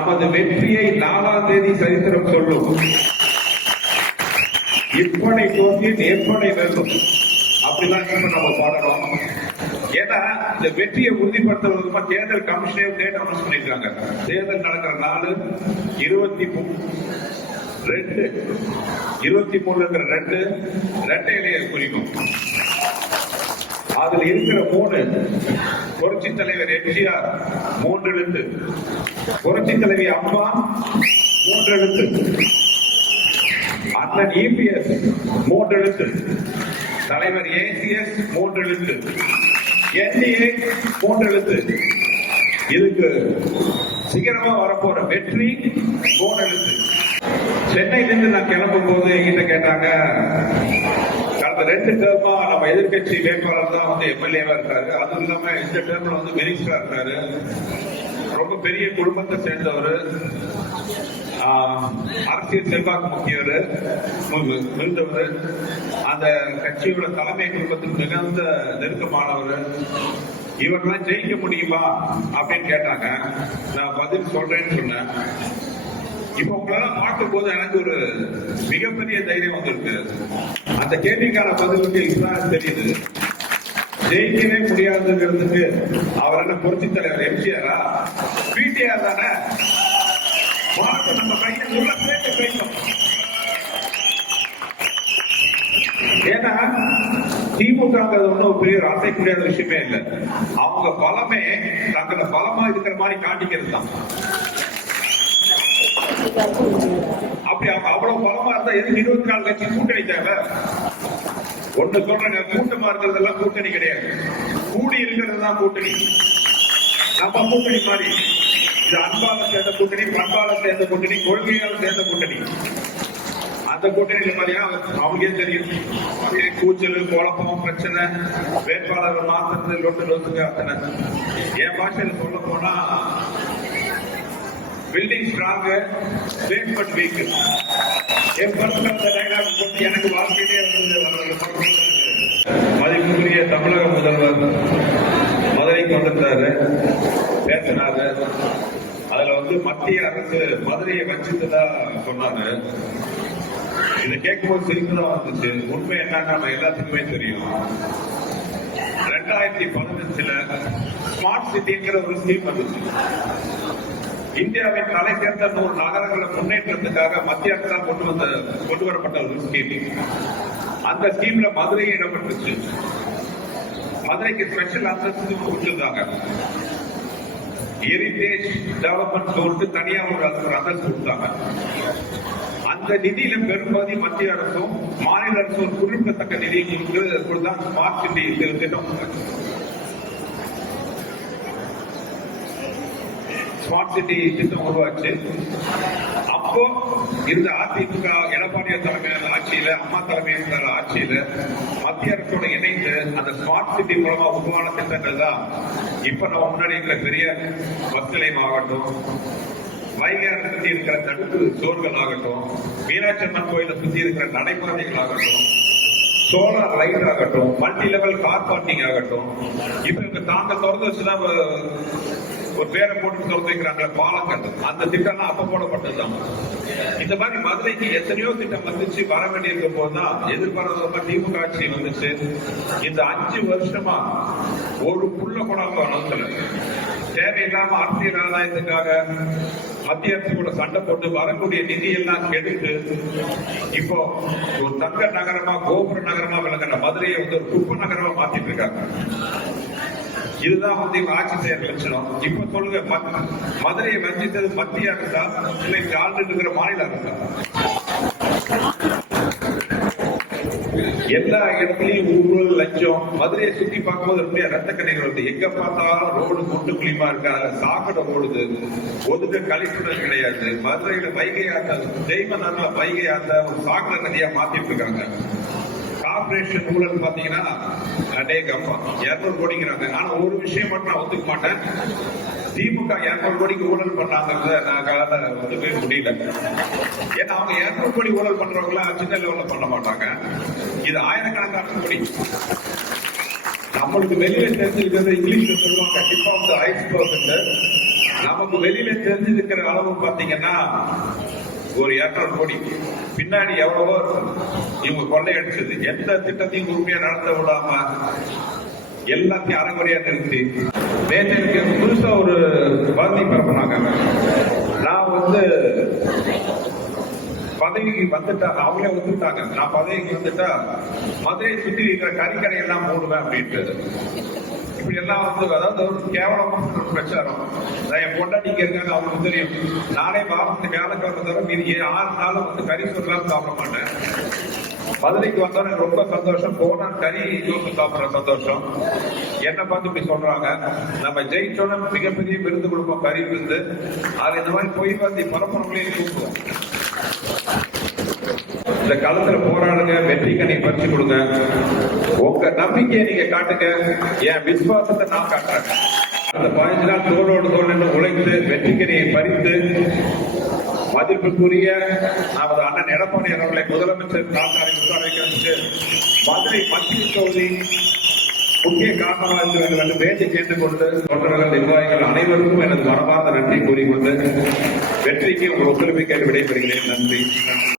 நமது வெற்றியை 4ஆம் தேதி சரித்திரம் சொல்லும். இப்பனை தோன்றி எப்பனை வெல்லும் அப்படிதான் இப்ப நம்ம பாடணும். ஏன்னா இந்த வெற்றியை உறுதிப்படுத்துவதற்கு தேர்தல் கமிஷனே டேட் அனௌன்ஸ் பண்ணிருக்காங்க. தேர்தல் நடக்கிற நாள் 23 ரெட்டை இலையை குறிக்கும். அதுல இருக்கிற 3 புரட்சி தலைவர் எம்ஜிஆர் 3 எழுத்து, புரட்சி தலைவி அம்மா 3 எழுத்து, அண்ணன் இபிஎஸ் 3 எழுத்து, தலைவர் ஏசிஎஸ் 3 எழுத்து, என்டிஏ 3 எழுத்து. இதுக்கு சீக்கிரமா வரப்போற வெற்றி 3 எழுத்து. சென்னையிலிருந்து நான் கிளம்பும் போது என்கிட்ட கேட்டாங்க, கடந்த 2 டேர்மா நம்ம எதிர்கட்சி வேட்பாளர் தான் வந்து எம்எல்ஏவா இருக்காரு, அதுவும் இல்லாம இந்த டேர்ம்ல வந்து மினிஸ்டரா இருக்காரு, ரொம்ப பெரிய குடும்பத்தை சேர்ந்தவர், அரசியல் செல்வாக்கு முக்கியவர், அந்த கட்சியோட தலைமை குடும்பத்துக்கு மிகுந்த நெருக்கமானவர், இவரெல்லாம் ஜெயிக்க முடியுமா அப்படின்னு கேட்டாங்க. நான் பதில் சொல்றேன்னு சொன்னேன். இப்ப உங்களால பார்க்கும் போது எனக்கு ஒரு மிகப்பெரிய தைரியம் வந்திருக்கு. அந்த கேள்விக்கான பதிலுக்கு இப்பதான் தெரியுது. ஜெயிக்கவே முடியாதுங்கிறதுக்கு அவர் என்ன புரட்சி தலைவர் எம்ஜிஆரா, பிடிஆர் தானே? நம்ம கையை உள்ள சேர்த்து பேசணும். ஏன்னா திமுக ஒன்னும் பெரிய அசைக்க முடியாத விஷயமே இல்லை. அவங்க பலமே தங்களை பலமா இருக்கிற மாதிரி காட்டிக்கிறது தான். அப்படி அவங்க அவ்வளவு பலமா இருந்தா எதுக்கு 24 கட்சி கூட்டணி தேவை? ஒண்ணு சொல்றேன், கூட்டமா இருக்கிறதெல்லாம் கூட்டணி கிடையாது, கூடி இருக்கிறது தான் கூட்டணி. நம்ம கூட்டணி மாதிரி இது அன்பால சேர்ந்த கூட்டணி, பண்பால சேர்ந்த கூட்டணி, கொள்கையால சேர்ந்த கூட்டணி. அந்த கூட்டணி மாதிரியா அவங்களுக்கே தெரியும். கூச்சல், குழப்பம், பிரச்சனை, வேட்பாளர்கள் மாத்திரது லொட்டுங்க அத்தனை. என் பாஷையில சொல்ல போனா பில்டிங் ஸ்ட்ராங், பேஸ்மெண்ட் வீக். என் பர்சனல் டைலாக் போட்டு எனக்கு வாழ்க்கையிலே மதிப்புக்குரிய தமிழக முதல்வர் மதுரைக்கு வந்திருந்தாரு, பேசினாரு. அதுல வந்து மத்திய அரசு மதுரையை வச்சுட்டுதா சொன்னாரு. இதை கேட்கும்போது சிரிப்புதான் வந்துச்சு. உண்மை என்னன்னா நம்ம எல்லாத்துக்குமே தெரியும். 2015 ஸ்மார்ட் சிட்டிங்கிற ஒரு ஸ்கீம் வந்துச்சு. இந்தியாவின் தலை சேர்ந்த 100 நகரங்களை முன்னேற்றத்துக்காக மத்திய அரசால் கொண்டு வரப்பட்ட ஒரு ஸ்கீம். அந்த ஸ்கீம்ல மதுரையை இடம்பெற்றுச்சு. மதுரைக்கு ஸ்பெஷல் அந்தஸ்து கொடுத்திருந்தாங்க. ஹெரிடேஜ் டெவலப்மெண்ட் சொல்லிட்டு தனியா ஒரு அந்தஸ்து கொடுத்தாங்க. அந்த நிதியில பெரும்பகுதி மத்திய அரசும் மாநில அரசும் குறிப்பிடத்தக்க நிதி கொடுத்தா ஸ்மார்ட் சிட்டி திட்டம். ஸ்மார்ட் சிட்டி திட்டம் உருவாச்சு. அப்போ இந்த அதிமுக எடப்பாடியார் தலைமையிலான ஆட்சியில, அம்மா தலைமையிலான ஆட்சியில மத்திய அரசோட இணைந்து அந்த ஸ்மார்ட் சிட்டி மூலமா உருவான திட்டங்கள் தான் இப்ப நம்ம முன்னாடி இருக்கிற பெரிய பஸ் நிலையம் ஆகட்டும், வைகையாரை சுற்றி இருக்கிற தடுப்பு சோர்கள் ஆகட்டும், மீனாட்சி அம்மன் கோயிலை சுற்றி இருக்கிற நடைபாதைகள் ஆகட்டும், சோலார் லைட் ஆகட்டும், மல்டி லெவல் கார் பார்க்கிங் ஆகட்டும். இப்ப இவங்க தாங்க திறந்து வச்சுதான் ஒரு பேரை போட்டு திறந்து வைக்கிறாங்க பாலங்கள். அந்த திட்டம் அப்ப போடப்பட்டதுதான். இந்த மாதிரி மதுரைக்கு எத்தனையோ திட்டம் வந்துச்சு. வர வேண்டியிருக்க போதுதான் எதிர்பாராத திமுக ஆட்சி வந்துச்சு. இந்த 5 வருஷமா ஒரு புள்ள கூட நோக்கல. தேவையில்லாம அரசியல் ஆதாயத்துக்காக மத்திய அரசு கூட சண்டை போட்டு வரக்கூடிய நிதி எல்லாம் கெடுத்து இப்போ ஒரு தங்க நகரமா, கோபுர நகரமா விளங்குற மதுரையை வந்து ஒரு குப்ப நகரமா மாத்திட்டு இருக்காங்க. இதுதான் வந்து இவங்க ஆட்சி செய்யற லட்சணம். இப்ப சொல்லுங்க, மதுரையை வஞ்சித்தது மத்திய அரசா இல்லை ஆண்டு இருக்கிற மாநில அரசா? எல்லா இடத்துலயும் ஊழல், லஞ்சம். மதுரையை சுத்தி பார்க்கும்போது ரொம்ப ரத்த கண்ணீர் வருது. எங்க பார்த்தாலும் ரோடு கொண்டு குளிமா இருக்கு, அதுல சாக்கடை ஓடுது, ஒதுக்க கழிப்புடன் கிடையாது. மதுரையில வைகை ஆத்த, தெய்வ நல்ல வைகை ஆத்த ஒரு சாக்கடை நதியா மாத்திட்டு இருக்காங்க. கார்பரேஷன் ஊழல் பாத்தீங்கன்னா 200 கோடிங்கிறாங்க. ஆனா ஒரு விஷயம் மட்டும் நான் ஒத்துக்க மாட்டேன், திமுக 200 கோடிக்கு ஊழல் பண்ணாங்கிறத நான் ஒத்துக்கவே முடியல. ஏன்னா அவங்க 200 கோடி ஊழல் பண்றவங்க சின்ன லெவல்ல பண்ண மாட்டாங்க. இது ஆயிரக்கணக்கான கோடி. நம்மளுக்கு வெளியில தெரிஞ்சிருக்கிறது இங்கிலீஷ்ல சொல்லுவாங்க டிப் ஆஃப் த ஐஸ்பர்க். நமக்கு வெளியில தெரிஞ்சிருக்கிற அளவு பாத்தீங்கன்னா ஒரு 200 கோடி, பின்னாடி எவ்வளவோ இவங்க கொள்ளையடிச்சது. எந்த திட்டத்தையும் உண்மையா நடத்த விடாம எல்லாத்தையும் அறகுறையா நிறுத்தி நேற்று புதுசா ஒரு வதந்தி பரப்புனாங்க. நான் பதவிக்கு வந்துட்டா, அவங்களே வந்துட்டாங்க, நான் பதவிக்கு வந்துட்டா மதுரையை சுத்தி இருக்கிற கறிக்கடை எல்லாம் மூடுவேன் அப்படின்ட்டு. இப்படி எல்லாம் அதாவது ஒரு கேவலமான ஒரு பிரச்சாரம். என் பொண்டாட்டிக்கு இருக்காங்க, அவங்களுக்கு தெரியும். நானே வாரத்துக்கு வியாழக்கிழமை தவிர மீறி 6 நாளும் கறி சோறுலாம் சாப்பிட மாட்டேன். மதுரைக்கு வந்தோட ரொம்ப சந்தோஷம். போனா கறி சோறு சாப்பிடுற சந்தோஷம். என்ன பார்த்து இப்படி சொல்றாங்க. நம்ம ஜெயிச்சோட மிகப்பெரிய விருது கொடுப்போம், கறி விருந்து. அது இந்த மாதிரி போய் வந்து பரப்புறவங்களையும் கூப்பிடுவோம். இந்த களத்துல போராடுங்க, வெற்றி கனி பறிச்சு கொடுங்க. உங்க நம்பிக்கையை நீங்க காட்டுங்க, என் விசுவாசத்தை நான் காட்டுறேன். அந்த 15 நாள் தோளோடு தோல் என்று உழைத்து வெற்றிக்கனியை பறித்து மதிப்புக்குரிய நமது அண்ணன் எடப்பாடி அவர்களை முதலமைச்சர் நாற்காலி உட்கார வைக்கிறதுக்கு மதுரை மத்திய தொகுதி முக்கிய காரணமாக இருக்க வேண்டும் என்று பேச்சு கேட்டுக்கொண்டு தொண்டர்கள், நிர்வாகிகள் அனைவருக்கும் எனது மனமார்ந்த நன்றி கூறிக்கொண்டு வெற்றிக்கு உங்கள் ஒத்துழைப்பை கேட்டு விடைபெறுகிறேன். நன்றி.